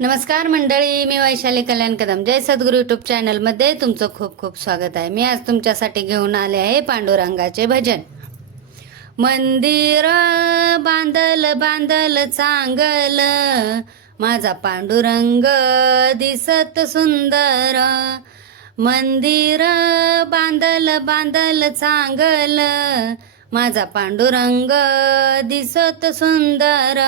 नमस्कार मंडळी मी वैशाली कल्याण कदम. जय सद्गुरू युट्यूब चॅनलमध्ये तुमचं खूप खूप स्वागत आहे. मी आज तुमच्यासाठी घेऊन आले आहे पांडुरंगाचे भजन. मंदिर बांधल बांधल चांगल माझा पांडुरंग दिसत सुंदर. मंदिर बांधल बांधल चांगल माझा पांडुरंग दिसत सुंदर.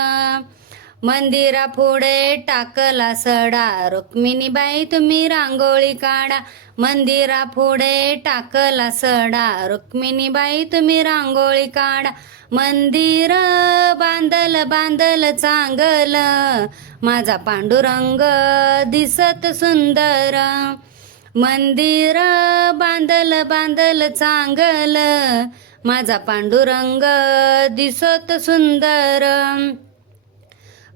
मंदिरा पुढे टाकला सडा. रुक्मिणीबाई तुम्ही रांगोळी काढा. मंदिरा पुढे टाकला सडा. रुक्मिणीबाई तुम्ही रांगोळी काढा. मंदिर बांधल बांधल चांगल. माझा पांडुरंग दिसत सुंदर. मंदिर बांधल बांधल चांगल. माझा पांडुरंग दिसत सुंदर.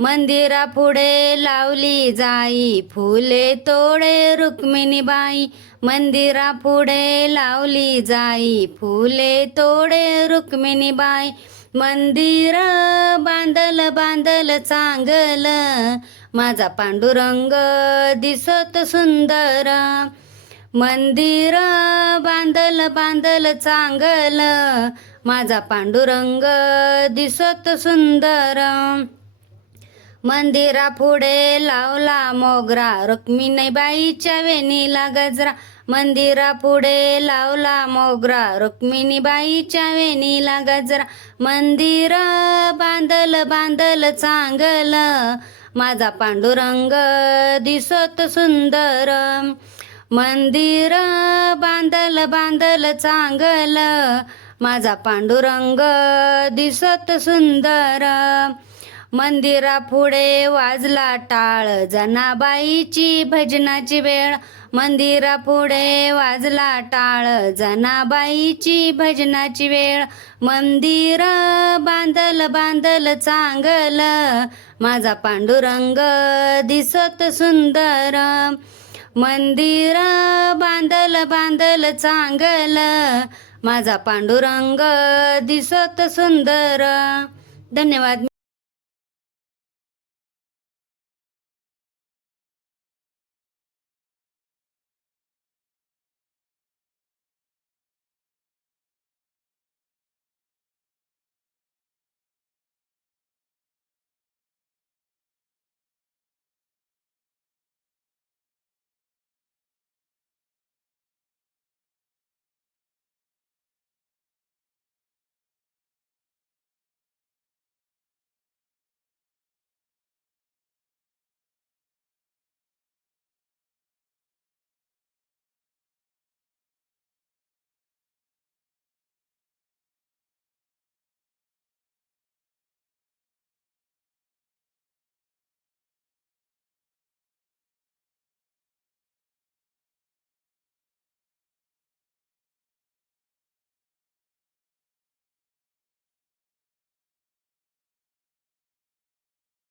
मंदिरा पुढे लावली जाई फुले तोडे रुक्मिणीबाई. मंदिरा पुढे लावली जाई फुले तोडे रुक्मिणीबाई. मंदिर बांधल बांधल चांगल माझा पांडुरंग दिसत सुंदर. मंदिर बांधल बांधल चांगल माझा पांडुरंग दिसत सुंदर. मंदिरा पुढे लावला मोगरा. रुक्मिणीबाईच्या वेणीला गजरा. मंदिरा पुढे लावला मोगरा. रुक्मिणीबाईच्या वेणीला गजरा. मंदिर बांधल बांधल चांगल. माझा पांडुरंग दिसत सुंदर. मंदिर बांधल बांधल चांगल. माझा पांडुरंग दिसत सुंदर. मंदिरा पुढे वाजला टाळ. जनाबाईची भजनाची वेळ. मंदिरा पुढे वाजला टाळ. जनाबाईची भजनाची वेळ. मंदिर बांधल बांधल चांगल. माझा पांडुरंग दिसत सुंदर. मंदिर बांधल बांधल चांगल. माझा पांडुरंग दिसत सुंदर. धन्यवाद